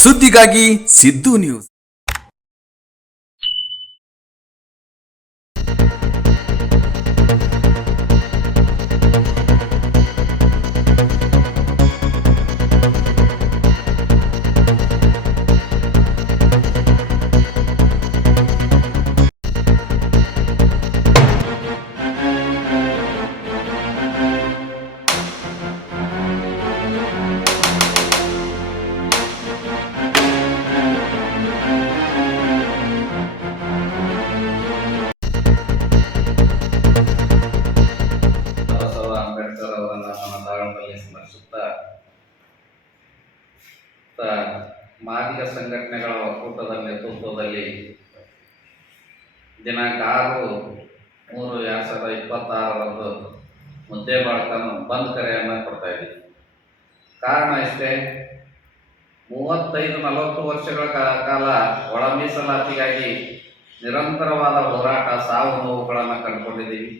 ಸುದ್ದಿಗಾಗಿ ಸಿದ್ದು ನ್ಯೂಸ್. ಅಂಬೇಡ್ಕರ್ ಅವರನ್ನು ನನ್ನ ತಾಳದಲ್ಲಿ ಸ್ಮರಿಸುತ್ತಾ ಮಾದಿಗ ಸಂಘಟನೆಗಳ ಒಕ್ಕೂಟದ ನೇತೃತ್ವದಲ್ಲಿ ದಿನಾಂಕ 6/3/2026 ಮುದ್ದೇಬಾಳ್ಕನ್ನು ಬಂದ್ ಕರೆಯನ್ನು ಕೊಡ್ತಾ ಇದ್ದೀವಿ. ಕಾರಣ ಇಷ್ಟೇ, 35-40 ವರ್ಷಗಳ ಕಾಲ ಒಳ ಮೀಸಲಾತಿಗಾಗಿ ನಿರಂತರವಾದ ಹೋರಾಟ, ಸಾವು ನೋವುಗಳನ್ನು ಕಂಡುಕೊಂಡಿದ್ದೀವಿ.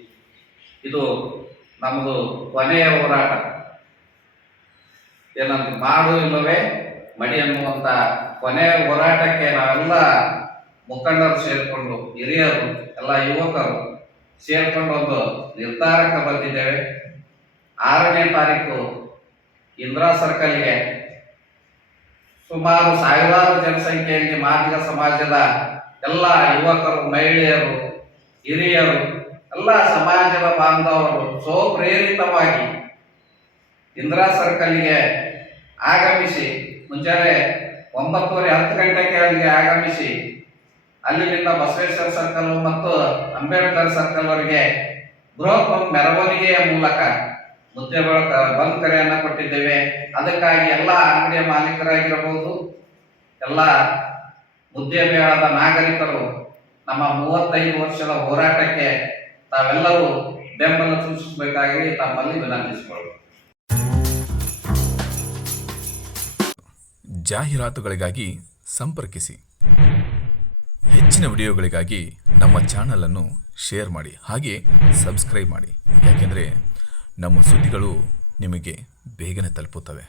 ಇದು ನಮ್ಮದು ಕೊನೆಯ ಹೋರಾಟ. ಏನಂತ ಮಾಡು ಇಲ್ಲವೇ ಮಡಿ ಅನ್ನುವಂಥ ಕೊನೆಯ ಹೋರಾಟಕ್ಕೆ ನಾವೆಲ್ಲ ಮುಖಂಡರು ಸೇರಿಕೊಂಡು, ಹಿರಿಯರು ಎಲ್ಲ ಯುವಕರು ಸೇರಿಕೊಂಡು ಒಂದು ನಿರ್ಧಾರಕ್ಕೆ ಬಂದಿದ್ದೇವೆ. 6ನೇ ತಾರೀಕು ಇಂದಿರಾ ಸರ್ಕಲ್ಗೆ ಸುಮಾರು ಸಾವಿರಾರು ಜನಸಂಖ್ಯೆಯಲ್ಲಿ ಮಾದಿಗ ಸಮಾಜದ ಎಲ್ಲ ಯುವಕರು, ಮಹಿಳೆಯರು, ಹಿರಿಯರು, ಎಲ್ಲ ಸಮಾಜದ ಬಾಂಧವರು ಸ್ವಪ್ರೇರಿತವಾಗಿ ಇಂದಿರಾ ಸರ್ಕಲ್ಗೆ ಆಗಮಿಸಿ ಮುಂಜಾನೆ 9:30 ಗಂಟೆಗೆ ಅಲ್ಲಿಗೆ ಆಗಮಿಸಿ ಅಲ್ಲಿಂದ ಬಸವೇಶ್ವರ ಸರ್ಕಲ್ ಮತ್ತು ಅಂಬೇಡ್ಕರ್ ಸರ್ಕಲ್ ವರೆಗೆ ಬೃಹತ್ ಮೆರವಣಿಗೆಯ ಮೂಲಕ ಮುದ್ದೇಬಾಳ್ಕ ಬಂದ್ ಕರೆಯನ್ನು ಕೊಟ್ಟಿದ್ದೇವೆ. ಅದಕ್ಕಾಗಿ ಎಲ್ಲ ಅಂಗಡಿಯ ಮಾಲೀಕರಾಗಿರಬಹುದು, ಎಲ್ಲ ಮುದ್ದೇಬೇಳದ ನಾಗರಿಕರು ನಮ್ಮ 35 ವರ್ಷದ ಹೋರಾಟಕ್ಕೆ ತಾವೆಲ್ಲರೂ ಬೆಂಬಲ ಸೂಚಿಸಬೇಕಾಗಿ ತಮ್ಮಲ್ಲಿ ವಿನಂತಿಸಿಕೊಳ್ಳುತ್ತೇವೆ. ಜಾಹೀರಾತುಗಳಿಗಾಗಿ ಸಂಪರ್ಕಿಸಿ. ಹೆಚ್ಚಿನ ವಿಡಿಯೋಗಳಿಗಾಗಿ ನಮ್ಮ ಚಾನಲನ್ನು ಶೇರ್ ಮಾಡಿ, ಹಾಗೆ ಸಬ್ಸ್ಕ್ರೈಬ್ ಮಾಡಿ. ಯಾಕೆಂದರೆ ನಮ್ಮ ಸುದ್ದಿಗಳು ನಿಮಗೆ ಬೇಗನೆ ತಲುಪುತ್ತವೆ.